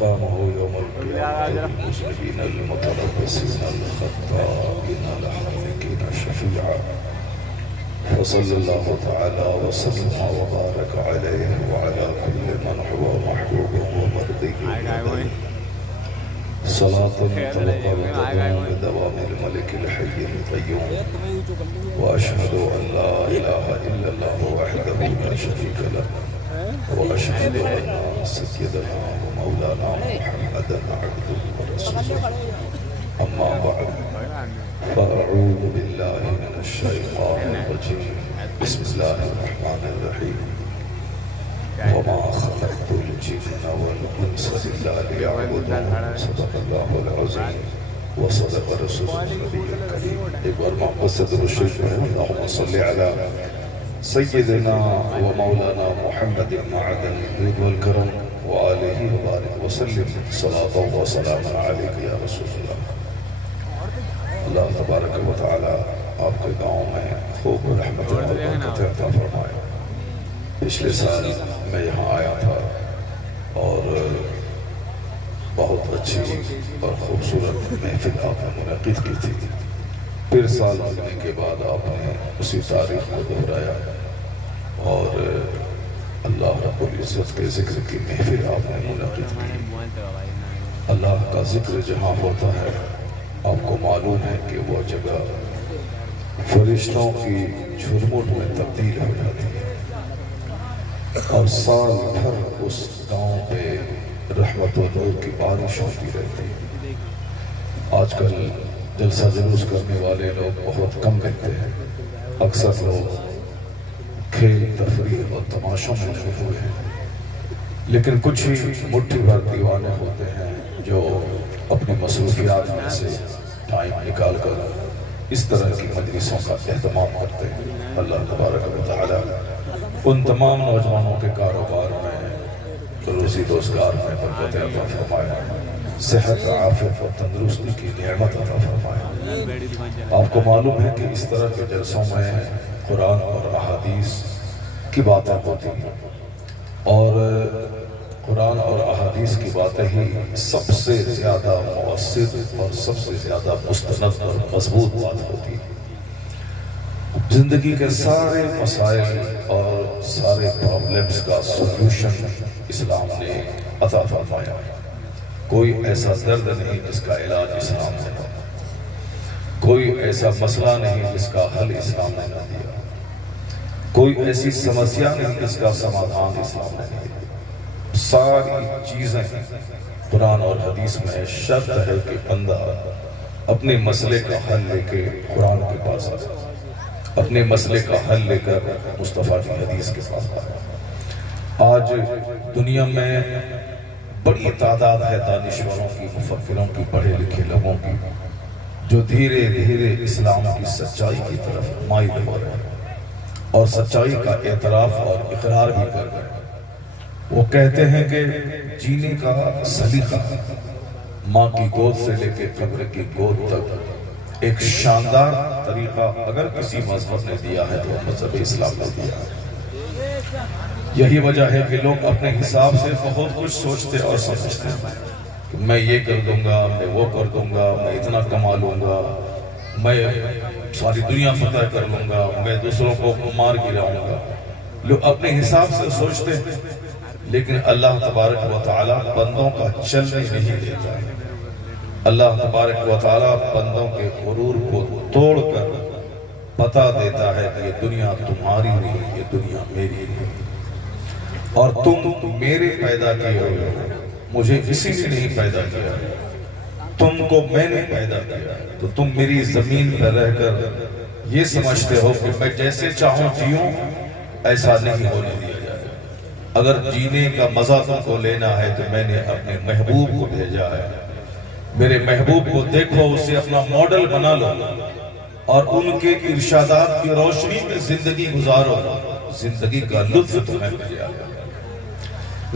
مقامه يوم القيامة المسلمين المتربصين الخطائين الحاذقين شفيعا وصلى الله تعالى وسلم وبارك عليه وعلى كل من هو محبوب ومرضي صلاة تبقى وتدوم بدوام الملك الحي القيوم وأشهد أن لا إله إلا الله وحده لا شريك له وأشهد أن سيدنا ومولانا محمدا عبده ورسوله أما بعد فأعوذ بالله من الشيطان الرجيم بسم الله الرحمن الرحيم وما خلقت الجن والإنس إلا ليعبدون صدق الله العظيم وصدق رسوله النبي الكريم اكبر مع صدر الشيخ اللهم صل على سيدنا ومولانا محمد بن عدن والكرم وآله وبارك وسلم صلاة وسلام عليك يا رسول الله اللہ تبارک و تعالی آپ کے گاؤں میں خوب رحمت اور برکت عطا فرمائے۔ پچھلے سال میں یہاں آیا تھا اور بہت اچھی اور خوبصورت محفل آپ نے منعقد کی تھی۔ پھر سال لگنے کے بعد آپ نے اسی تاریخ کو دہرایا اور اللہ رب العزت کے ذکر کی محفل آپ نے منعقد کی۔ اللہ کا ذکر جہاں ہوتا ہے آپ کو معلوم ہے کہ وہ جگہ فرشتوں کی جھرمٹ میں تبدیل ہو جاتی ہے اور سال بھر اس گاؤں پہ رحمت و نور کی بارش ہوتی رہتی ہے۔ آج کل جلسہ جلوس کرنے والے لوگ بہت کم ملتے ہیں، اکثر لوگ کھیل تفریح اور تماشوں میں لگے ہوئے ہیں، لیکن کچھ ہی مٹھی بھر دیوانے ہوتے ہیں جو اپنی مصروفیات میں سے ٹائم نکال کر اس طرح کی مجلسوں کا اہتمام کرتے ہیں۔ اللہ تبارک و تعالی ان تمام نوجوانوں کے کاروبار میں روزی روزگار میں برکت عطا فرمائے، صحت عافیت اور تندرستی کی نعمت عطا فرمائے۔ آپ کو معلوم ہے کہ اس طرح کے جلسوں میں قرآن اور احادیث کی باتیں ہوتی ہیں اور قرآن اور احادیث کی باتیں ہی سب سے زیادہ مؤثر اور سب سے زیادہ مستند اور مضبوط بات ہوتی ہے۔ زندگی کے سارے مسائل اور سارے پرابلمز کا سولوشن اسلام نے عطا فرمایا۔ کوئی ایسا درد نہیں جس کا علاج اسلام نے نہ دیا، کوئی ایسا مسئلہ نہیں جس کا حل اسلام نے نہ دیا، کوئی ایسی سمسیا نہیں جس کا سمادھان اسلام نے نہیں دیا۔ ساری چیزیں قرآن اور حدیث میں شرط ہے کہ بندہ اپنے مسئلے کا حل لے کے قرآن کے پاس آئے، اپنے مسئلے کا حل لے کر مصطفیٰ کی حدیث کے پاس آئے۔ آج دنیا میں بڑی تعداد ہے دانشوروں کی، مفکروں کی، پڑھے لکھے لوگوں کی جو دھیرے دھیرے اسلام کی سچائی کی طرف مائل ہو رہے ہیں اور سچائی کا اعتراف اور اقرار بھی کر رہے ہیں۔ وہ کہتے ہیں کہ جینے کا سلیقہ ماں کی گود سے لے کے قبر کی گود تک ایک شاندار طریقہ اگر کسی مذہب نے دیا ہے تو مذہب اسلام نے دیا ہے۔ یہی وجہ ہے کہ لوگ اپنے حساب سے بہت کچھ سوچتے اور سمجھتے ہیں کہ میں یہ کر دوں گا، میں وہ کر دوں گا، میں اتنا کما لوں گا، میں ساری دنیا فتح کر لوں گا، میں دوسروں کو مار گراؤں گا۔ لوگ اپنے حساب سے سوچتے ہیں، لیکن اللہ تبارک و تعالی بندوں کا چلنے نہیں دیتا ہے۔ اللہ تبارک و تعالی بندوں کے غرور کو توڑ کر بتا دیتا ہے کہ یہ دنیا تمہاری نہیں، یہ دنیا میری ہے اور تم میرے پیدا کیے ہوئے ہو، مجھے اسی لیے نہیں پیدا کیا، تم کو میں نے پیدا کیا، تو تم میری زمین پر رہ کر یہ سمجھتے ہو کہ میں جیسے چاہوں جیوں، ایسا نہیں ہونے دیا جائے۔ اگر جینے کا مزہ تم کو لینا ہے تو میں نے اپنے محبوب کو بھیجا ہے، میرے محبوب کو دیکھو، اسے اپنا ماڈل بنا لو اور ان کے ارشادات کی روشنی میں زندگی گزارو۔ زندگی کا لطف تمہیں مل جائے،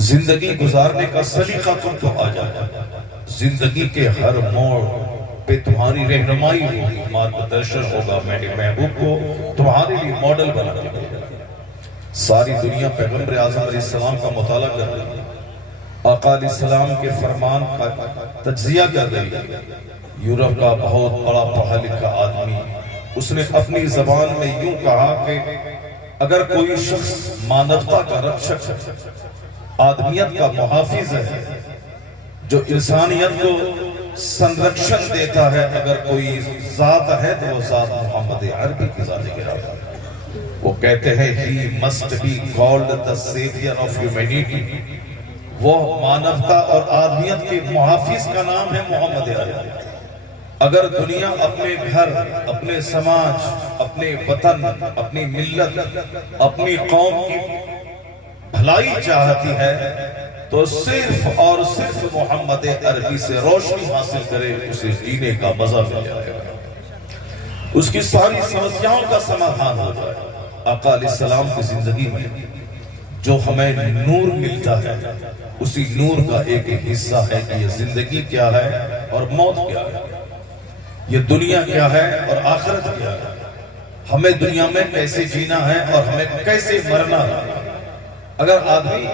زندگی گزارنے کا سلیقہ تم کو آ جائے، زندگی کے ہر موڑ پہ تمہاری رہنمائی ہوگی، مارگدرشن ہوگا۔ میں نے محبوب کو تمہارے لیے ماڈل بنا کے بھیجا۔ ساری دنیا پیغمبر اعظم علیہ السلام کا مطالعہ کر رہی ہے، آقا علیہ السلام کے فرمان کا تجزیہ کر رہی. یورپ کا بہت بڑا پڑھا لکھا آدمی، اس نے اپنی زبان میں یوں کہا کہ اگر کوئی شخص مانوتا کا رکشک ہے، آدمیت کا محافظ ہے، جو انسانیت کو سنرکشن دیتا ہے، اگر کوئی ذات ہے تو وہ ذات محمد عربی کی ذات گراتا ہے. وہ کہتے ہیں he must be called the savior of humanity. وہ مانوتا اور آدمیت کے محافظ کا نام ہے محمد عربی. اگر دنیا اپنے گھر، اپنے سماج، اپنے وطن، اپنی ملت، اپنی قوم کی بھلائی چاہتی ہے تو صرف اور صرف محمد عربی سے روشنی حاصل کرے، اسے جینے کا مزہ مل جائے گا، اس کی ساری سمسیاؤں کا سمادھان ہو جائے. آقا علیہ السلام کی زندگی میں جو ہمیں نور ملتا ہے، اسی نور کا ایک حصہ ہے کہ یہ زندگی کیا ہے اور موت کیا ہے، یہ دنیا کیا ہے اور آخرت کیا ہے، ہمیں دنیا میں کیسے جینا ہے اور ہمیں کیسے مرنا ہے. اگر آدمی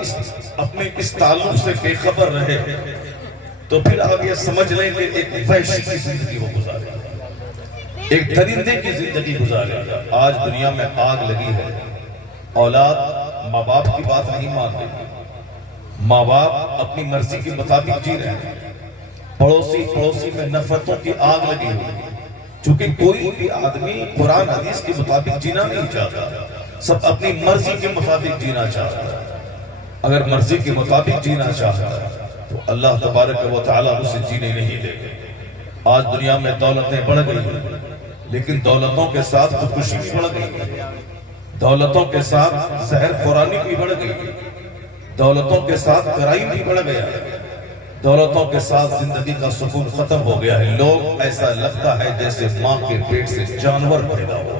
اپنے اس تعلق سے بے خبر رہے تو پھر آپ یہ سمجھ لیں کہ ایک وحشی کی زندگی وہ گزارے گا، ایک درندے کی زندگی گزارے گا. آج دنیا میں آگ لگی ہے، اولاد ماں باپ کی بات نہیں مان رہی، ماں باپ اپنی مرضی کے مطابق جی رہے ہیں، پڑوسی میں نفرتوں کی آگ لگی ہوئی ہے. چونکہ کوئی بھی آدمی قرآن حدیث کے مطابق جینا نہیں چاہتا، سب اپنی مرضی کے مطابق جینا چاہتا ہے. اگر مرضی کے مطابق جینا چاہتا ہے تو اللہ تبارک و تعالیٰ اسے جینے نہیں دے گے. آج دنیا میں دولتیں بڑھ گئی ہیں، لیکن دولتوں کے ساتھ خودکشی بھی بڑھ گئی ہے، دولتوں کے ساتھ زہر خورانی بھی بڑھ گئی ہے، دولتوں کے ساتھ کرائم بھی بڑھ گیا ہے، دولتوں کے ساتھ زندگی کا سکون ختم ہو گیا ہے. لوگ ایسا لگتا ہے جیسے ماں کے پیٹ سے جانور پیدا ہوا.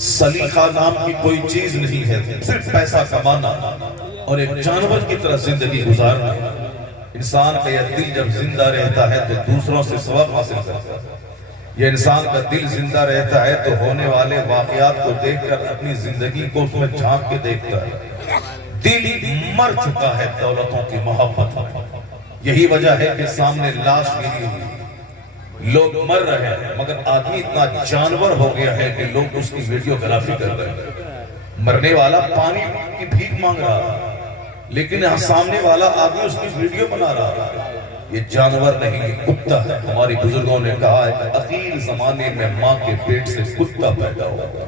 سلیقہ نام کی کوئی چیز نہیں ہے، صرف پیسہ کمانا اور ایک جانور کی طرح زندگی گزارنا. انسان کا یہ دل جب زندہ رہتا ہے تو دوسروں سے سبق حاصل کرتا ہے. یہ انسان کا دل زندہ رہتا ہے تو ہونے والے واقعات کو دیکھ کر اپنی زندگی کو اس میں جھانک کے دیکھتا ہے. دل مر چکا ہے دولتوں کی محبت میں. یہی وجہ ہے کہ سامنے لاش گری ہوئی، لوگ مر رہے ہیں، مگر آدمی اتنا جانور ہو گیا ہے کہ لوگ اس کی ویڈیوگرافی کر رہے ہیں. مرنے والا پانی کی بھیک مانگ رہا ہے، لیکن یہاں سامنے والا آدمی اس کی ویڈیو بنا رہا ہے. یہ جانور نہیں، یہ کتا ہے. ہماری بزرگوں نے کہا ہے کہ اخیر زمانے میں ماں کے پیٹ سے کتا پیدا ہوگا.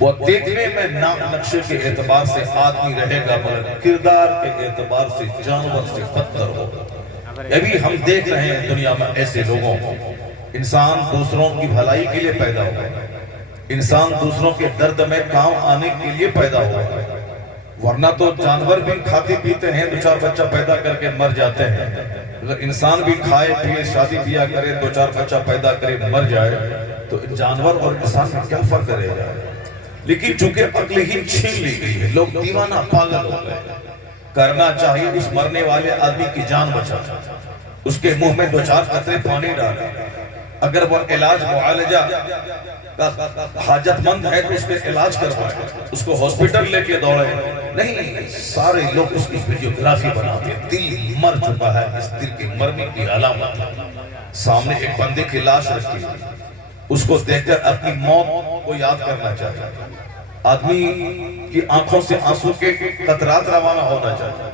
وہ دیکھنے میں نام نقشے کے اعتبار سے آدمی رہے گا، مگر کردار کے اعتبار سے جانور سے بدتر ہوگا. ابھی ہم دیکھ رہے ہیں دنیا میں ایسے لوگوں کو. انسان دوسروں کی بھلائی کے لیے پیدا ہوا ہے، انسان دوسروں کے درد میں کام آنے کے لیے پیدا ہوا ہے. ورنہ تو جانور بھی کھاتے پیتے ہیں، دو چار بچہ پیدا کر کے مر جاتے ہیں. اگر انسان بھی کھائے پیے شادی بیاہ کرے، دو چار بچہ پیدا کرے مر جائے تو جانور اور انسان میں کیا فرق رہ جائے. لیکن چونکہ عقل ہی چھین لی گئی ہے، لوگ دیوانہ پاگل ہو گئے. کرنا چاہیے اس مرنے والے آدمی کی جان بچا، اس کے منہ میں دو چار قطرے پانی ڈالے. اگر وہ علاج معالجہ کا حاجت مند ہے تو اس کے علاج کروائے، اس کو ہاسپٹل لے کے دوڑے. نہیں، سارے لوگ اس کی ویڈیوگرافی بناتے ہیں. دل مر چکا ہے. اس دل کے مرنے کی علامت سامنے ایک بندے کی لاش رکھی، اس کو دیکھ کر اپنی موت کو یاد کرنا چاہیے. آدمی کی آنکھوں سے آنسو کے قطرات روانہ ہونا چاہیے.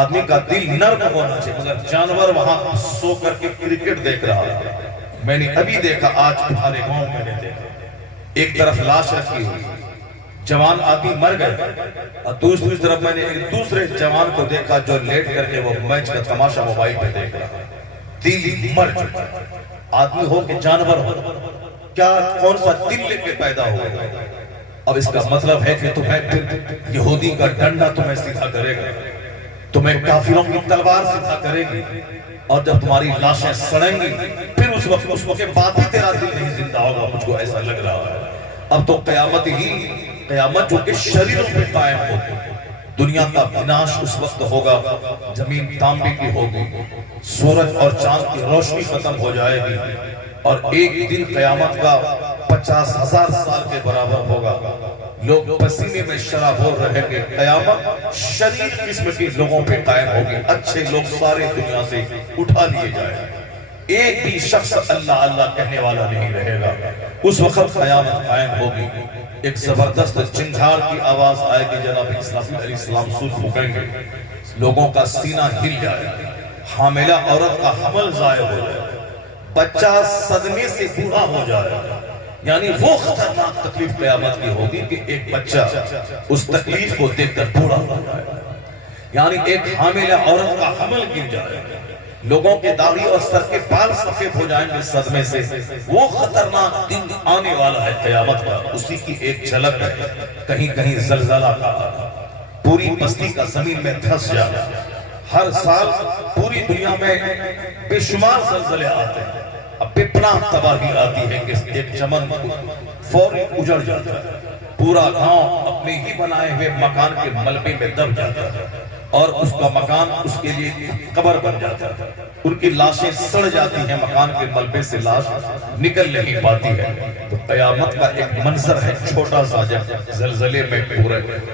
آدمی کا دل نرم ہونا چاہیے. مگر جانور وہاں سو کر کے کرکٹ دیکھ رہا ہے. میں نے ابھی دیکھا، آج تمہارے گاؤں میں نے دیکھا، ایک طرف لاش رکھی ہوئی، جوان آدمی مر گئے، اور دوسری طرف میں نے ایک دوسرے جوان کو دیکھا جو لیٹ کر کے وہ میچ کا تماشا موبائل پہ دیکھ رہا ہے. دل مر چکا. آدمی ہو کہ جانور ہو، کیا کون سا دل لے کے پیدا ہو گیا. اب اس کا مطلب ہے کہ تمہیں پھر یہودی کا ڈنڈا تمہیں سیدھا کرے گا، تمہیں کافروں کی تلوار سیدھا کرے گی، اور جب تمہاری لاشیں سڑیں گی پھر اس وقت بعد ہی تیرا دل نہیں زندہ ہوگا. مجھ کو ایسا لگ رہا ہے اب تو قیامت جو کہ شریروں پہ قائم ہوگی. دنیا کا وناش اس وقت ہوگا زمین تانبے کی ہوگی، سورج اور چاند کی روشنی ختم ہو جائے گی، اور ایک دن قیامت کا 50,000 سال کے برابر ہوگا. لوگ پسینے میں شرابور رہیں گے. قیامت شدید قسم کے لوگوں پہ قائم ہوگی. اچھے لوگ سارے دنیا سے اٹھا لیے جائیں. ایک بھی شخص اللہ اللہ کہنے والا نہیں رہے گا. اس وقت قیامت قائم ہوگی. ایک زبردست چنگھاڑ کی آواز آئے گی. جناب اسرافیل علیہ السلام سور پھونکیں گے. لوگوں کا سینہ ہل جائے گا. حاملہ عورت کا حمل ضائع ہو جائے گا. بچہ صدمے سے بوڑھا ہو جائے گا. یعنی وہ خطرناک تکلیف قیامت کی ہوگی کہ ایک بچہ اس تکلیف کو دیکھ کر بوڑھا ہو جائے گا. یعنی ایک حاملہ عورت کا حمل گر جائے گا. لوگوں کے داڑھی اور سر کے بال سفید ہو جائیں گے صدمے سے. وہ خطرناک دن آنے والا ہے قیامت کا. اسی کی ایک جھلک ہے. کہیں کہیں زلزلہ کا آنا. پوری بستی کا زمین میں دھس جانا. ہر سال پوری دنیا میں بے شمار زلزلے آتے ہیں. اب اتنا تباہی آتی ہے کہ ایک چمن فوری اجڑ جاتا ہے. پورا گاؤں اپنے ہی بنائے ہوئے مکان کے ملبے میں دب جاتا ہے اور اس کا مکان اس کے لیے قبر بن جاتا ہے. ان کی لاشیں سڑ جاتی ہیں. مکان کے ملبے سے لاش نکل نہیں پاتی ہے. تو قیامت کا ایک منظر ہے چھوٹا سا. جب زلزلے میں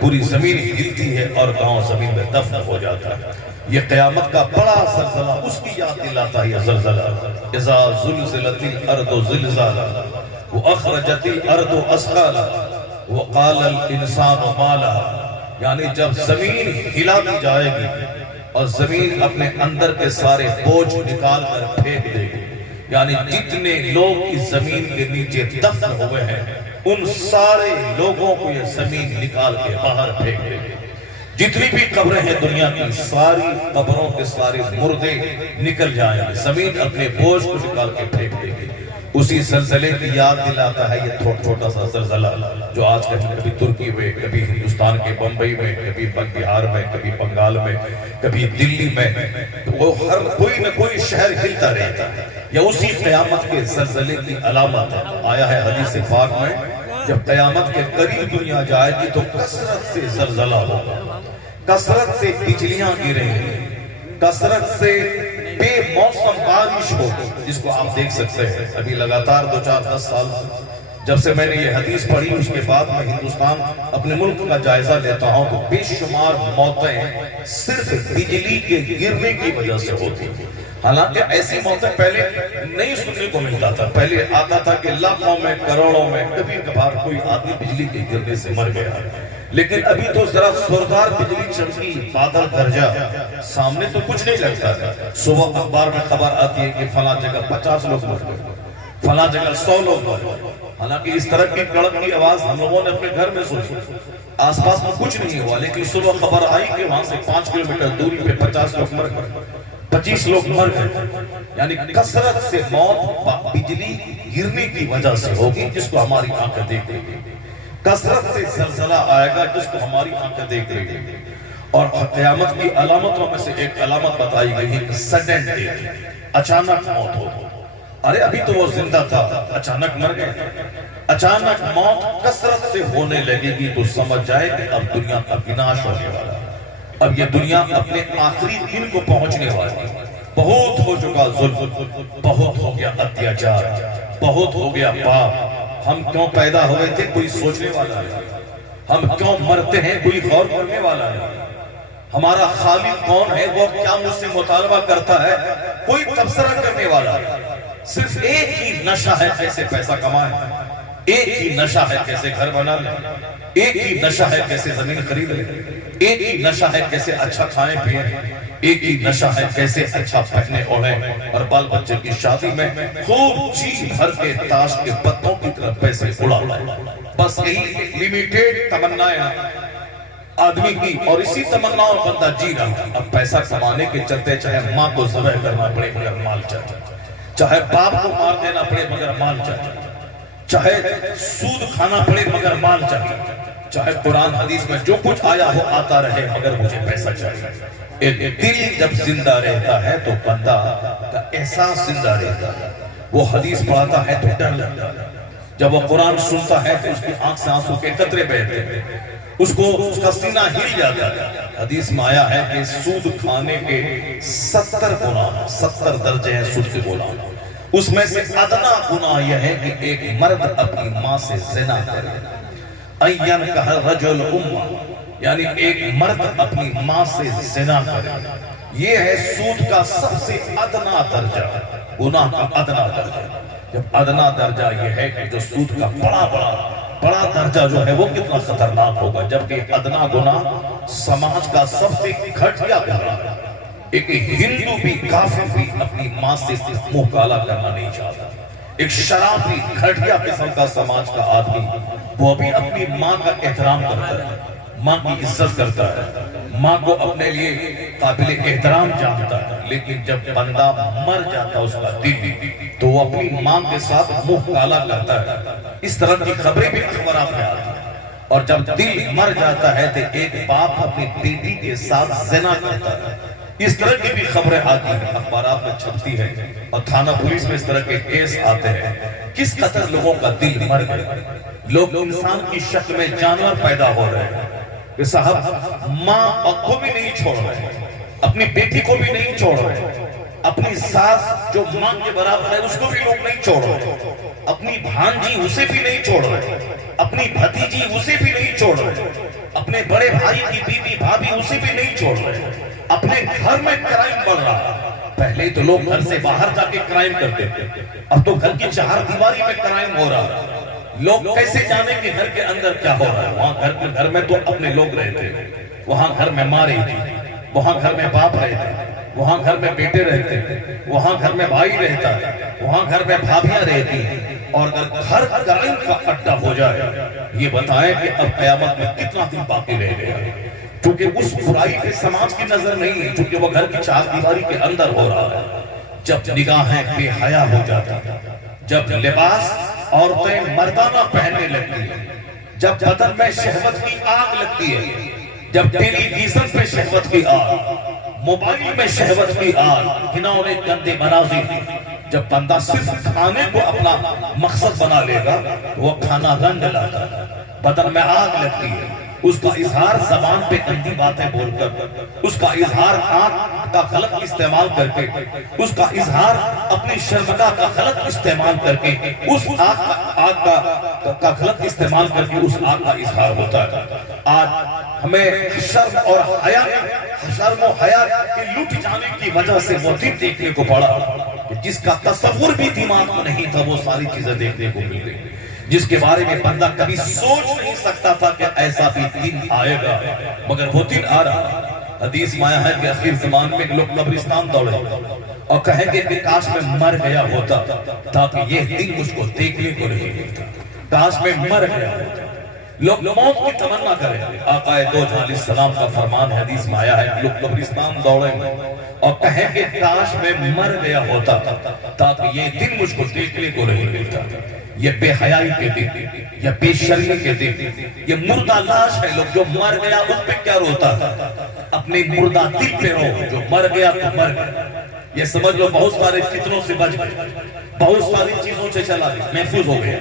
پوری زمین ہلتی ہے اور گاؤں زمین میں دفن ہو جاتا ہے. یہ قیامت کا بڑا زلزلہ اس کی یاد دلاتا ہے. یہ زلزلہ اذا زلزلت الارض زلزالها واخرجت الارض اثقالها وقال الانسان ما لها. یعنی جب زمین ہلا دی جائے گی اور زمین اپنے اندر کے سارے بوجھ نکال کر پھینک دے گی. یعنی جتنے لوگ اس زمین کے نیچے دفن ہوئے ہیں ان سارے لوگوں کو یہ زمین نکال کے باہر پھینک دے گی. جتنی بھی قبریں ہیں دنیا کی ساری قبروں کے سارے مردے نکل جائیں گے. زمین اپنے بوجھ کو نکال کے پھینک دے گی. اسی زلزلے کی یاد دلاتا ہے یہ چھوٹا سا زلزلہ جو آج کبھی ترکی میں, کبھی ہندوستان کے بمبئی میں, کبھی بہار میں, کبھی بنگال میں, کبھی دلی میں. وہ ہر کوئی نہ کوئی شہر ہلتا رہتا ہے. یا اسی قیامت کے زلزلے کی علامت ہے. آیا ہے حدیث پاک میں جب قیامت کے قریب دنیا جائے گی تو کثرت سے زلزلہ ہوگا, کثرت سے بجلیاں گریں گی, کثرت سے بے موسم بارش ہوگی جس کو آپ دیکھ سکتے ہیں. ابھی لگاتار 2-4-10 سال جب سے میں نے یہ حدیث پڑھی اس کے بعد میں ہندوستان اپنے ملک کا جائزہ لیتا ہوں تو بے شمار موتیں صرف بجلی کے گرنے کی وجہ سے ہوتی ہیں. حالانکہ ایسی موتیں پہلے نہیں سننے کو ملتا تھا. پہلے آتا تھا کہ لاکھوں میں, کروڑوں میں کبھی کبھار کوئی آدمی بجلی کے گرنے سے مر گیا. لیکن ابھی تو ذرا زوردار بجلی چمکی, بادل گرجا, سامنے تو کچھ نہیں لگتا ہے. صبح اخبار میں خبر آتی ہے کہ فلاں جگہ 50 لوگ مر گئے, فلاں جگہ 100 لوگ مر گئے. حالانکہ اس طرح کی کڑک کی آواز ہم لوگوں نے اپنے گھر میں سنی, آس پاس میں کچھ نہیں ہوا. لیکن صبح خبر آئی کہ وہاں سے 5 کلومیٹر دوری پہ 50 لوگ مر گئے, 25 لوگ مر گئے. یعنی کثرت سے موت بجلی گرنے کی وجہ سے ہوگی جس کو ہماری آنکھیں دیکھ رہی ہیں. کثرت سے زلزلہ آئے گا جس کو ہماری آنکھیں دیکھ رہی ہیں. اور قیامت کی علامتوں میں سے ایک علامت بتائی گئی ہے کہ سڈن ڈیتھ, اچانک موت ہو. ارے ابھی تو وہ زندہ تھا, اچانک مر گئے. اچانک موت کثرت سے ہونے لگے گی تو سمجھ جائے کہ اب دنیا کا وناش ہونے والا ہے. اب یہ دنیا اپنے آخری دن کو پہنچنے والی ہے. بہت ہو چکا ظلم, بہت ہو گیا اتیاچار, بہت ہو گیا پاپ. ہم کیوں پیدا ہوئے تھے کوئی سوچنے والا نہیں. ہم کیوں مرتے ہیں کوئی غور کرنے والا نہیں. ہمارا خالق کون ہے, وہ کیا مجھ سے مطالبہ کرتا ہے, کوئی تبصرہ کرنے والا نہیں. صرف ایک ہی نشہ ہے کیسے پیسہ کمائیں, ایک ہی نشہ ہے کیسے گھر بنا لیں, ایک ہی نشہ ہے کیسے زمین خرید لیں, ایک ہی نشہ ہے کیسے اچھا کھائیں پیئیں, ایک ہی نشہ ہے کیسے اچھا پہنے اوڑھیں اور بال بچے کی شادی میں خوب جی بھر کے تاش کے پتوں کی طرف پیسے اڑا لیں. بس یہی لیمیٹیڈ تمنائیں آدمی کی اور اسی تمناؤں بندہ جی رہا. اب پیسہ کمانے کے چلتے چاہے ماں کو ذبح کرنا پڑے مگر مال چاہیے, چاہے باپ کو مار دینا پڑے مگر مال چاہیے, چاہے سود کھانا پڑے مگر مال چاہیے, چاہے قرآن حدیث میں جو کچھ آیا ہو آتا رہے مگر مجھے پیسہ چاہیے. ایک دل جب زندہ رہتا ہے تو بندہ کا احساس زندہ رہتا ہے. وہ حدیث پڑھاتا ہے تو ڈر لگتا ہے, جب وہ قرآن سنتا ہے تو اس کی آنکھ سے آنسو کے قطرے بہتے ہیں, اس کا سینہ ہل جاتا ہے. حدیث میں آیا ہے کہ سود کھانے کے 70 گناہ, 70 درجے ہیں سود کے گناہ. اس میں سے ادنا گناہ یہ ہے کہ ایک مرد اپنی ماں سے زنا کرے، این کہا رجل امہ، یعنی ایک مرد اپنی ماں سے زنا کرے، یہ ہے سود کا سب سے ادنا درجہ، گناہ کا ادنا درجہ۔ جب ادنا درجہ یہ ہے کہ جو سود کا بڑا درجہ جو ہے وہ کتنا خطرناک ہوگا، جبکہ ادنا گناہ سماج کا سب سے گھٹیا گناہ ہے۔ ایک ہندو بھی کافر بھی اپنی ماں سے منہ کالا کرنا نہیں چاہتا، ایک شرابی گھٹیا قسم کا سماج کا آدمی وہ بھی اپنی ماں کا احترام کرتا ہے، ماں کی عزت کرتا ہے، ماں کو اپنے لیے قابل احترام جانتا ہے، لیکن جب بندہ مر جاتا اس کا دل تو وہ اپنی ماں کے ساتھ منہ کالا کرتا ہے۔ اس طرح کی خبریں بھی اخبارات میں آتی ہیں، اور جب دل مر جاتا ہے تو ایک باپ اپنی بیٹی کے ساتھ زنا کرتا ہے، اس طرح کی بھی خبریں آتی ہیں، اخبارات میں چھپتی ہیں، اور تھانہ پولیس میں اس طرح کے کیس آتے ہیں۔ کس قدر لوگوں کا دل مر گیا، لوگ انسان کی شکل میں جانور پیدا ہو رہے ہیں کہ صاحب ماں کو بھی نہیں چھوڑ رہے، اپنی بیٹی کو بھی نہیں چھوڑ رہے، اپنی ساس جو ماں کے برابر ہے اس کو بھی لوگ نہیں چھوڑ رہے، اپنی بھانجی اسے بھی نہیں چھوڑ رہے، اپنی بھتیجی اسے بھی نہیں چھوڑ رہے، اپنے بڑے بھائی کی بیوی بھابھی اسے بھی نہیں چھوڑ رہے۔ اپنے گھر میں کرائم بڑھ رہا ہے، پہلے تو لوگ گھر سے باہر جا کے کرائم کرتے تھے، اب تو گھر کی چہار دیواری میں کرائم ہو رہا ہے۔ لوگ کیسے جانے کہ گھر کے اندر کیا ہو رہا ہے؟ وہاں گھر میں تو اپنے لوگ رہتے ہیں، وہاں گھر میں ماں رہتی، وہاں گھر میں باپ رہتے، وہاں گھر میں بیٹے رہتے، وہاں گھر میں بھائی رہتا ہے، وہاں گھر میں بھابیاں رہتی ہیں، اور اگر گھر کرائم کا اڈا ہو جائے، یہ بتائیں کہ اب قیامت میں کتنا دن باقی رہ گیا ہے، کیونکہ اس برائی کے سماج کی نظر نہیں ہے، کیونکہ وہ گھر کی چار دیواری کے اندر ہو رہا ہے۔ جب نگاہیں بے حیا ہو جاتی ہیں، جب لباس عورتیں مردانہ پہننے لگتی ہیں، جب بدن میں شہوت کی آگ لگتی ہے، جب ٹیلی ویژن پہ شہوت کی آگ، موبائل میں شہوت کی آگ، گھناؤنے گندے مناظر، جب بندہ صرف کھانے کو اپنا مقصد بنا لے گا وہ کھانا رنگ لاتا ہے، بدن میں آگ لگتی ہے، اس کا اظہار زبان پہ گندی باتیں بول کر، اس کا اظہار آنکھ کا غلط استعمال کر کے، اس کا اظہار اپنی شرمگاہ کا غلط استعمال کر کے، اس آگ کا غلط استعمال کر کے اس آگ کا اظہار ہوتا ہے۔ آج ہمیں شرم اور حیا کے لٹ جانے کی وجہ سے وہ دن دیکھنے کو پڑا کہ جس کا تصور بھی دماغ میں نہیں تھا وہ ساری چیزیں دیکھنے کو مل گئی، جس کے بارے میں بندہ کبھی سوچ نہیں سکتا تھا کہ ایسا بھی دن آئے گا، مگر وہ دن آ رہا۔ حدیث میں آیا ہے کہ آخر زمان میں لوگ قبرستان دوڑے اور کہیں گے کہ کاش میں مر گیا ہوتا تاکہ یہ دن مجھ کو دیکھنے کو نہیں ملتا، کاش میں مر گیا ہوتا۔ لوگ موت کی تمنا کریں، آقا دو جہاں علیہ السلام کا فرمان حدیث میں آیا ہے کہ لوگ قبرستان دوڑیں گے اور کہیں گے کاش میں مر گیا ہوتا تاکہ یہ دن مجھ کو دیکھنے کو نہیں ملتا۔ یہ بے حیائی کے دن، یہ بے شرمی کے دن، یہ مردہ لاش ہے، لوگ جو مر گیا اس پہ کیا روتا ہے؟ اپنے مردہ دل پہ رو، جو مر گیا تو مر گیا۔ یہ سمجھ لو بہت سارے فتنوں سے بچ گئے، بہت ساری چیزوں سے چلا گیا، محفوظ ہو گیا۔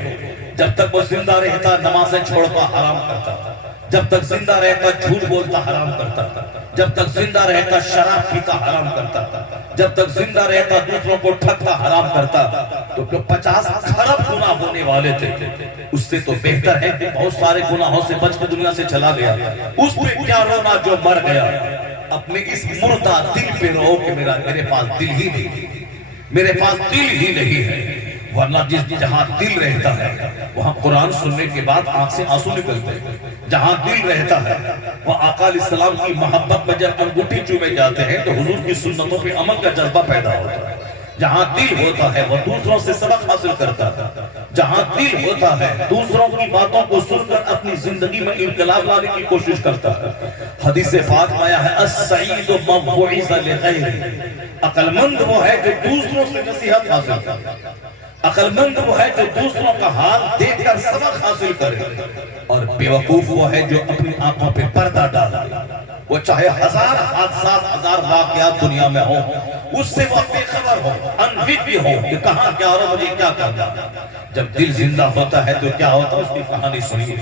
جب تک وہ زندہ رہتا نمازیں چھوڑتا حرام کرتا، جب تک زندہ رہتا جھوٹ بولتا حرام کرتا، جب تک زندہ رہتا شراب پیتا حرام کرتا، جب تک زندہ رہتا دوسروں کو ٹھگتا حرام کرتا، تو 50 کھرب گناہ ہونے والے تھے، اس سے تو بہتر ہے کہ بہت سارے گناہوں سے بچ کے دنیا سے چلا گیا۔ اس پہ کیا رونا جو مر گیا، اپنے اس مردہ دل پہ رو کہ میرے پاس دل ہی نہیں، میرے پاس دل ہی نہیں ہے۔ ورنہ جہاں دل رہتا ہے وہاں قرآن سننے کے بعد آنکھ سے آنسو نکلتے ہیں، جہاں دل رہتا ہے وہ آقا علیہ السلام کی محبت میں جب انگوٹھی چومے جاتے ہیں تو حضور کی سنتوں پہ عمل کا جذبہ پیدا ہوتا ہے۔ جہاں دل ہوتا ہے وہ دوسروں سے سبق حاصل کرتا ہے، جہاں دل ہوتا ہے دوسروں کی باتوں کو سن کر اپنی زندگی میں انقلاب لانے کی کوشش کرتا ہے۔ حدیث پاک میں آیا ہے السعید من وعظ لغیرہ، عقل مند وہ ہے جو دوسروں سے نصیحت حاصل کرتا، عقل مند وہ ہے جو دوسروں کا حال دیکھ کر سبق حاصل کرے، اور بیوقوف وہ ہے جو اپنی آنکھوں پہ پردہ ڈالے، وہ چاہے ہزار حادثات ہزار واقعات دنیا میں ہوں اس سے وہ بے خبر ہو، انویدی ہو کہ کہاں کیا ہو رہا مجھے کیا کرنا۔ جب دل زندہ ہوتا ہے تو کیا ہوتا ہے اس کی کہانی سنیے۔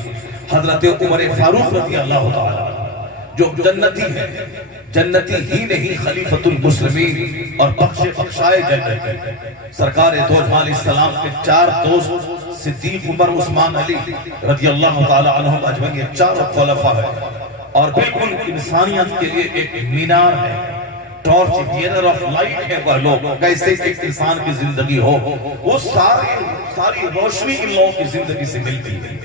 حضرت عمر فاروق رضی اللہ تعالیٰ جو جنتی ہے، جنتی ہی نہیں خلیفۃ المسلمین اور بخشائے جنتی، سرکار دو جہاں علیہ السلام کے 4 دوست صدیق، عمر، عثمان، علی رضی اللہ تعالی عنہم اجمعین، یہ 4 خلفاء ہیں اور بالکل انسانیت کے لیے ایک مینار ہے، ٹارچ، بیرر آف لائٹ ہے وہ لوگ، کیسے ایک انسان کی زندگی ہو، وہ ساری روشنی ان لوگوں کی زندگی سے ملتی ہے۔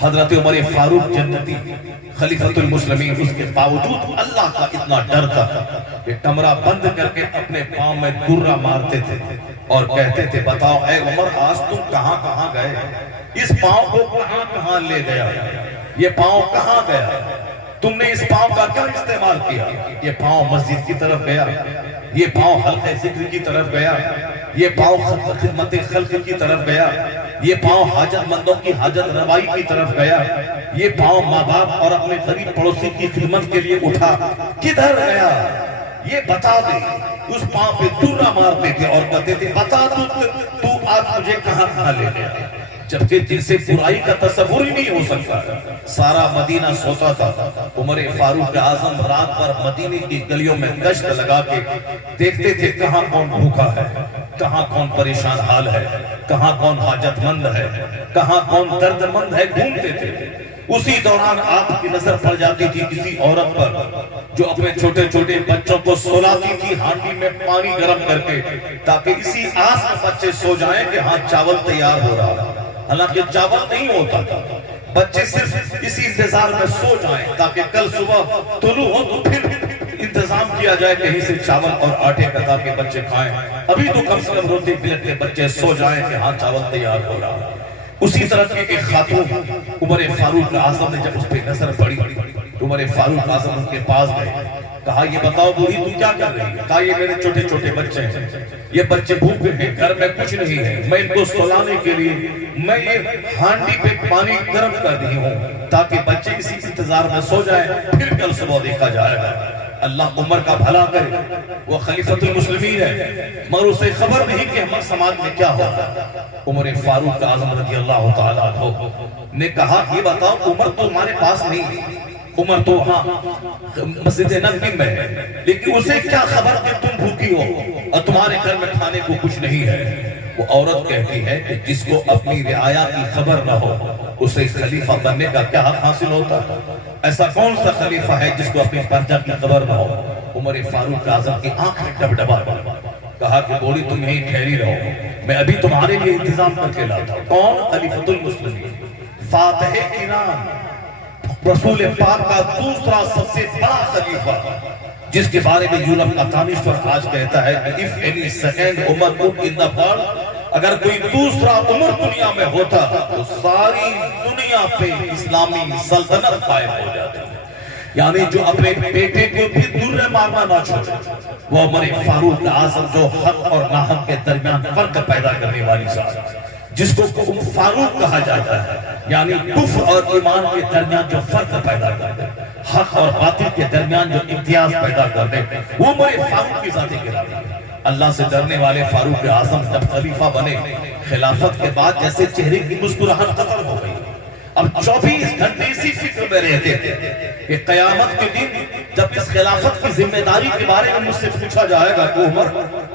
حضرت عمر فاروق جنتی خلیفۃ المسلمین، اس کے باوجود اللہ کا اتنا ڈر تھا کہ کمرہ بند کر کے اپنے پاؤں میں درہ مارتے تھے اور کہتے تھے بتاؤ اے عمر آج تم کہاں کہاں گئے، اس پاؤں کو کہاں کہاں لے گیا، یہ پاؤں کہاں گیا، تم نے اس پاؤں کا کیا استعمال کیا، یہ پاؤں مسجد کی طرف گیا، یہ پاؤں حلقہ ذکر کی طرف گیا، یہ پاؤں خدمت خلق کی طرف گیا، یہ پاؤں حاجت مندوں کی حاجت روائی کی طرف گیا، یہ پاؤں ماں باپ اور اپنے غریب پڑوسی کی خدمت کے لیے اٹھا، کدھر گیا یہ بتا دے۔ اس پاؤں پہ درہ مارتے تھے اور کہتے تھے بتا تو آج مجھے کہاں کہاں لے گیا، جبکہ جن سے برائی کا تصور ہی نہیں ہو سکتا۔ سارا مدینہ سوتا تھا، عمر فاروق اعظم رات پر مدینے کی گلیوں میں گشت لگا کے دیکھتے تھے کہاں کون بھوکا ہے، کہاں کون پریشان حال ہے، کہاں کون حاجت مند ہے، کہاں کون درد مند ہے، گھومتے تھے۔ اسی دوران آپ کی نظر پڑ جاتی تھی کسی عورت پر جو اپنے چھوٹے چھوٹے بچوں کو سلاتی تھی ہانڈی میں پانی گرم کر کے، تاکہ اسی آس میں بچے سو جائیں کہ ہاں چاول تیار ہو رہا، حالانکہ چاول نہیں ہوتا تھا، بچے صرف اسی انتظار میں سو جائیں تاکہ کل صبح طلوع ہو تو پھر انتظام کیا جائے کہیں سے چاول اور آٹے کا تاکہ بچے کھائیں، ابھی تو کم سے کم روٹی پلٹتے بچے سو جائیں کہ ہاں چاول تیار ہو رہا۔ اسی طرح کی ایک خاتون عمر فاروق اعظم نے جب اس پہ نظر پڑی، عمر فاروق اعظم ان کے پاس گئے، کہا یہ بتاؤ بوڑھی تم کیا کر رہی ہے؟ کہا یہ میرے چھوٹے چھوٹے بچے ہیں، یہ بچے بھوکے ہیں، گھر میں کچھ نہیں ہے، میں ان کو سلانے کے لیے میں یہ ہانڈی پہ پانی گرم کر رہی ہوں تاکہ بچے اسی انتظار میں سو جائیں، پھر کل صبح دیکھا جائے گا۔ اللہ عمر کا بھلا کرے، وہ خلیفۃ المسلمین ہے مگر اسے خبر نہیں کہ ہمارے سماج میں کیا ہوگا۔ عمر فاروق اعظم رضی اللہ تعالیٰ عنہ نے کہا یہ بتاؤ عمر تو ہمارے پاس نہیں ہے، عمر تو ہاں مسجد نبوی میں ہے، لیکن اسے کیا خبر کہ تم بھوکی ہو اور تمہارے گھر میں کھانے کو کچھ نہیں ہے۔ وہ عورت کہتی ہے کہ جس کو اپنی رعایا کی خبر نہ ہو اسے خلیفہ بننے کا کیا حق حاصل ہوتا ہے؟ ایسا کون سا خلیفہ ہے جس کو اپنی پرجا کی خبر نہ ہو؟ عمر فاروق اعظم کی آنکھ میں ڈبڈبا کہا کہ بوڑھی تم یہیں ٹھہری رہو، میں ابھی تمہارے لیے انتظام کر کے لاتا ہوں۔ کون؟ خلیفۃ المسلمین، فاتح ایران، رسول پاک کا دوسرا سب سے بڑا خلیفہ، جس کے بارے میں یورپ کا دانشور آج کہتا ہے کہ if any second Umar put in the world، اگر کوئی دوسرا عمر دنیا میں ہوتا تو ساری دنیا پہ اسلامی سلطنت قائم ہو جاتی۔ یعنی جو اپنے بیٹے کو بھی درہ مارنا نہ چھوڑے، وہ عمر فاروق اعظم جو حق اور ناحق کے درمیان فرق پیدا کرنے والی ذات، جس کو فاروق کہا جاتا ہے، یعنی کفر اور ایمان کے درمیان جو فرق پیدا کر دے، حق اور باطل کے درمیان جو امتیاز پیدا کر دے، وہ عمر فاروق کی ذات گرامی ہے۔ اللہ سے ڈرنے والے فاروق اعظم جب خلیفہ بنے، خلافت کے بعد جیسے چہرے کی مسکراہٹ ختم ہو گئی، اب 24 گھنٹے اسی فکر میں رہتے تھے کہ قیامت کے دن جب اس خلافت کی ذمہ داری کے بارے میں مجھ سے پوچھا جائے گا کہ عمر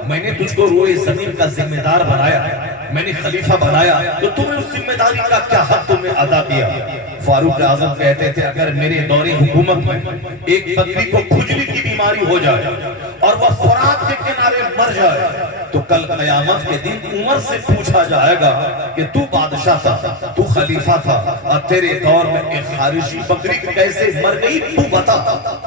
میں نے تجھ کو روئے زمین کا ذمہ دار بنایا، میں نے خلیفہ بنایا، تو تم نے اس ذمہ داری کا کیا حق تم نے ادا کیا؟ فاروق اعظم کہتے تھے اگر میرے دور حکومت میں ایک بکری کو کھجلی کی بیماری ہو جائے اور وہ فرات کے کنارے مر جائے تو کل قیامت کے دن عمر سے پوچھا جائے گا کہ تو بادشاہ تھا، تو خلیفہ تھا اور تیرے دور میں ایک خارجی بکری کیسے مر گئی تو بتا۔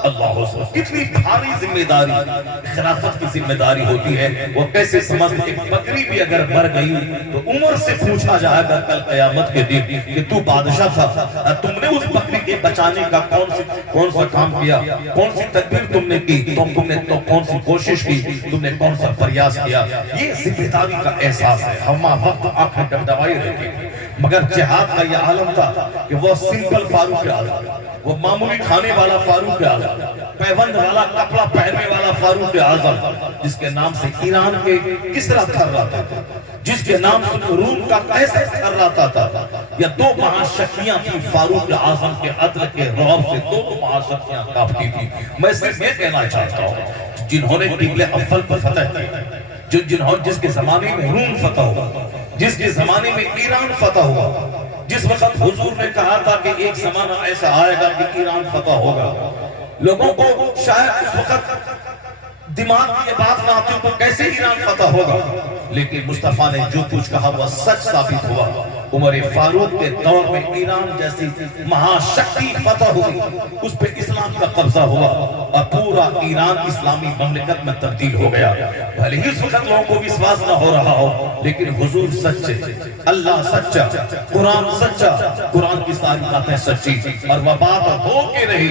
اللہ حسن کتنی بھاری ذمہ داری خلافت کی ذمہ داری ہوتی ہے، وہ کیسے سمجھ ایک بکری بھی اگر مر گئی تو عمر سے پوچھا جائے گا کل قیامت کے دن کہ تو بادشاہ تھا، تم نے اس بکری کے بچانے کا کون سا کام کیا، کون سی تدبیر تم نے کی، تم نے تو کون سی کوشش کی، تم نے کون سا پریاس کیا۔ یہ ذمہ داری کا احساس ہے، ہم وقت آنکھیں ڈبڈبائی رہتی ہیں، مگر جہاد کا یہ عالم تھا کہ وہ سمپل فاروق اعظم، وہ معمولی کھانے والا فاروق اعظم، پیوند والا کپڑا پہننے والا فاروق اعظم، جس کے نام سے ایران کے کسرا تھراتا تھا، جس کے نام سے روم کا قیصر تھراتا تھا، یا دو مہاشکتیاں تھی فاروق اعظم کے عدل کے رعب سے، دو مہاشکتیاں کانپتی تھی۔ میں صرف یہ کہنا چاہتا ہوں جنہوں نے قبلے اول پر فتح کی، جس کے زمانے میں روم فتح ہوا، جس کے زمانے میں ایران فتح ہوا، جس وقت حضور نے کہا تھا کہ ایک زمانہ ایسا آئے گا کہ ایران فتح ہوگا، لوگوں کو شاید اس وقت دماغ میں یہ بات نہ آتی کہ کیسے ایران فتح ہوگا، لیکن مصطفیٰ نے جو کچھ کہا وہ سچ ثابت ہوا۔ عمر فاروق کے دور میں ایران جیسی مہاشکتی فتح ہوئی، اس پہ اسلام کا قبضہ ہوا اور پورا ایران اسلامی مملکت میں تبدیل ہو گیا۔ بھلے ہی اس وقت لوگوں کو وشواس نہ ہو رہا ہو، لیکن حضور سچے، اللہ سچا، قرآن سچا، قرآن کی ساری باتیں سچی، اور وہ بات ہو کے رہی۔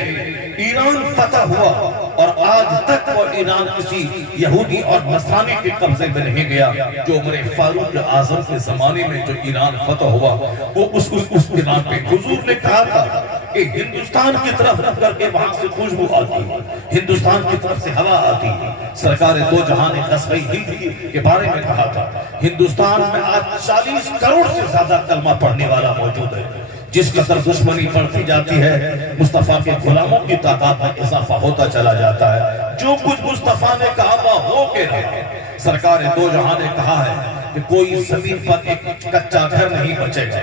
ایران فتح ہوا اور آج تک وہ ایران کسی یہودی اور نصرانی کے قبضے میں نہیں گیا۔ جو عمر فاروق اعظم کے زمانے میں جو ایران فتح ہوا، وہ اس ایران پہ حضور نے کہا تھا کہ ہندوستان کی طرف رکھ کر کے وہاں سے خوشبو آتی، ہندوستان کی طرف سے ہوا آتی۔ سرکار دو جہاں نے غزوہ ہند کے بارے میں کہا تھا، ہندوستان میں آج 40 کروڑ سے زیادہ کلمہ پڑھنے والا موجود ہے۔ جس قدر دشمنی بڑھتی جاتی ہے، مصطفیٰ کے غلاموں کی تعداد میں اضافہ ہوتا چلا جاتا ہے۔ جو کچھ مصطفیٰ نے کہا وہ ہو کے رہا۔ سرکار دو جہاں نے کہا ہے کہ کوئی زمین پر ایک کچا گھر نہیں بچے گا،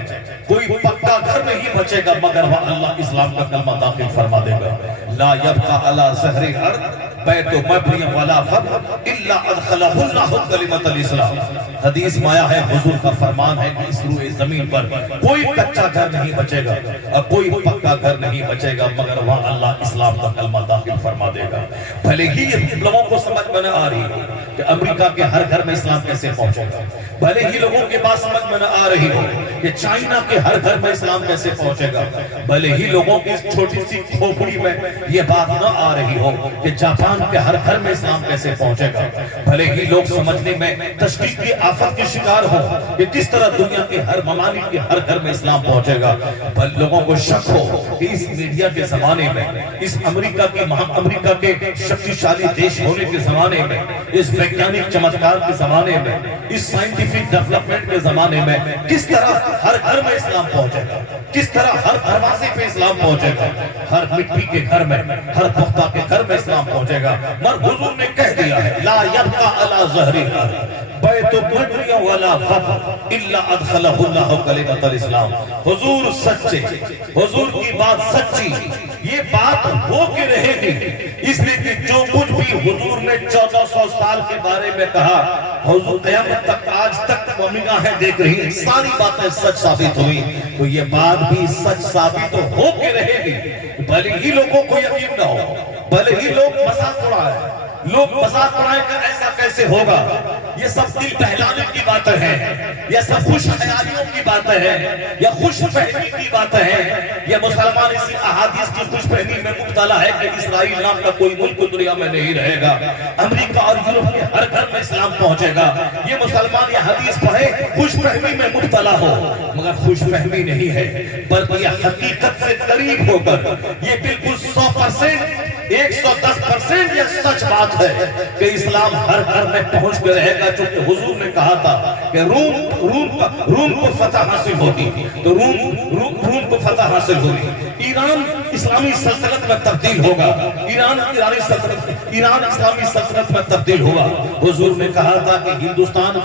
کوئی پکا گھر نہیں بچے گا، مگر وہ اللہ اسلام کا کلمہ داخل فرما دے گا۔ لا یبقى علی ظہر الارض بیت مبنی ولا فر الا ادخلہ اللہ کلمۃ الاسلام۔ حدیث میں آیا ہے، حضور کا فرمان ہے کہ اس روئے زمین پر کوئی کچا گھر نہیں بچے گا اور کوئی پکا گھر نہیں بچے گا، مگر وہاں اللہ اسلام کا کلمہ داخل فرما دے گا۔ بھلے ہی لوگوں کو سمجھ میں نہ آ رہی ہو کہ امریکہ کے ہر گھر میں اسلام کیسے پہنچے گا، بھلے ہی لوگوں کے پاس سمجھ میں نہ آ رہی ہو کہ چائنا کے ہر گھر میں اسلام کیسے پہنچے گا، بھلے ہی لوگوں کی اس چھوٹی سی کھوپڑی میں یہ بات نہ آ رہی ہو کہ جاپان کے ہر گھر میں اسلام کیسے پہنچے گا، بھلے ہی لوگ سمجھنے میں تشکیک کی آفت کے شکار ہو کہ کس طرح دنیا کے ہر ممالک کے ہر گھر میں اسلام پہنچے گا، بھلے لوگوں کو شک ہو کہ اس میڈیا کے زمانے میں، اس امریکہ کے شکتیشالی دیش ہونے کے زمانے میں، اس ویگیانک چمتکار کے زمانے میں، اس سائنٹیفک ڈیولپمنٹ کے زمانے میں کس طرح ہر گھر میں اسلام پہنچے گا، کس طرح ہر دروازے پہ اسلام پہنچے گا، ہر مٹی کے گھر میں، ہر پختہ کے گھر میں اسلام پہنچے گا۔ مگر حضور نے کہہ دیا ہے، لا یبقى علی ظہر الارض بیت مبنی ولا فخر الا ادخلہ اللہ کلمۃ الاسلام۔ حضور سچے، حضور کی بات سچی، یہ بات ہو کے رہے گی، اس لیے کہ جو کچھ بھی حضور نے 1400 سال کے بارے میں کہا، حضور قیامت تک آج تک وہ نگاہیں دیکھ رہی ہیں، ساری باتیں سچ ثابت ہوئی، تو یہ بات بھی سچ ثابت ہو کے رہے گی۔ بھلے ہی لوگوں کو یقین نہ ہو، بھلے ہی لوگ مذاق اڑائیں، لوگ مذاق اڑائیں کہ ایسا کیسے ہوگا، یہ سب دل بہلانے کی باتیں ہیں، یہ سب خوش خیالیوں کی باتیں ہیں، یا خوش فہمی کی باتیں ہیں۔ یہ مسلمان اسی احادیث کی خوش فہمی میں مبتلا ہے کہ اسرائیل نام کا کوئی ملک دنیا میں نہیں رہے گا، امریکہ اور یورپ کے ہر گھر میں اسلام پہنچے گا۔ یہ مسلمان یہ حدیث پڑھے خوش فہمی میں مبتلا ہو، مگر خوش فہمی نہیں ہے، بلکہ یہ حقیقت سے قریب ہو کر یہ بالکل 100%، 110% یہ سچ بات ہے کہ اسلام ہر گھر میں پہنچ کے رہے گا۔ چونکہ حضور نے کہا تھا کہ روم کو فتح حاصل ہوگی، تو روم کو فتح حاصل ہوگی، ایران اسلامی سلطنت میں تبدیل ہوگا، ایران اسلامی سلطنت میں تبدیل ہوگا۔ حضور نے کہا تھا کہ ہندوستان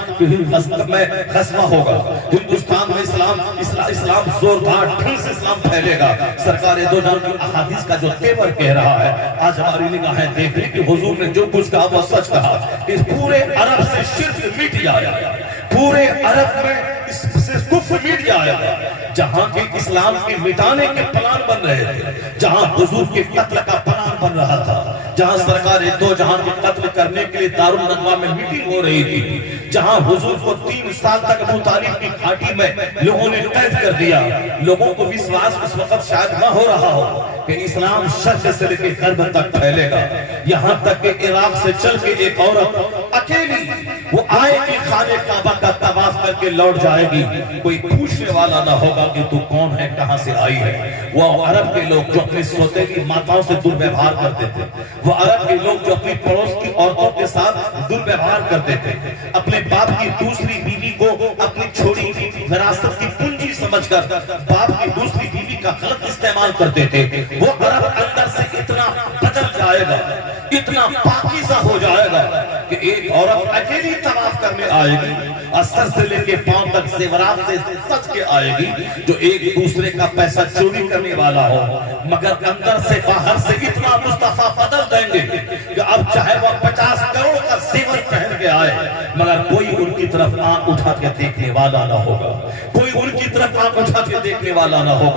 میں غزوہ ہوگا، ہندوستان میں اسلام زوردار ڈھنگ سے اسلام پھیلے گا۔ سرکار دو جہاں کی احادیث کا جو تیور کہہ رہا ہے، آج ہماری نگاہیں دیکھ رہی کہ حضور نے جو کچھ کہا وہ سچ کہا، کہ پورے عرب سے شرک مٹ جائے گا، پورے عرب میں سے کفر مٹ جائے گا۔ جہاں کے اسلام کے مٹانے کے پلان بن رہے تھے، جہاں حضور کے قتل کا پلان بن رہا تھا، جہاں سرکار دو جہاں کے قتل کرنے کے لیے دارالندوا میں میٹنگ ہو رہی تھی، جہاں حضور کو 3 سال تک ابو طالب کی گھاٹی میں لوگوں نے قید کر دیا، لوگوں کو وشواس اس وقت شاید نہ ہو رہا ہو کہ اسلام شرق سے لے کے غرب تک پھیلے گا، یہاں تک کہ عراق سے چل کے ایک عورت اکیلی وہ آئے گی، خانہ کعبہ کا طواف کر کے لوٹ جائے گی، کوئی پوچھنے والا نہ ہوگا کہ تو کون ہے، کہاں سے آئی ہے۔ وہ عرب کے لوگ جو اپنی سوتیلی ماتاؤں سے درویوہار کرتے تھے، وہ عرب کے لوگ جو اپنی پڑوس کی عورتوں کے ساتھ درویوہار کرتے تھے، اپنے باپ کی دوسری بیوی کو اپنی چھوڑی کی وراثت کی پنجی سمجھتے سمجھ کر باپ کی دوسری بیوی کا غلط استعمال کرتے تھے. وہ عرب اندر سے اتنا بدل جائے گا, اتنا پاکیزہ ہو جائے گا کہ ایک عورت اکیلی طواف کرنے آئے گی اور سر سے لے کے پاؤں تک زیورات سے سج کے آئے گی, جو ایک دوسرے کا پیسہ چوری کرنے والا ہو, مگر اندر سے باہر سے اتنا مصطفیٰ بدل دیں گے کہ اب چاہے وہ 50 کروڑ کا زیور پہن کے آئے مگر کوئی ان کی طرف آنکھ اٹھا کے دیکھنے والا نہ ہوگا, کوئی ان کی طرف آنکھ اٹھا کے دیکھنے والا نہ ہوگا.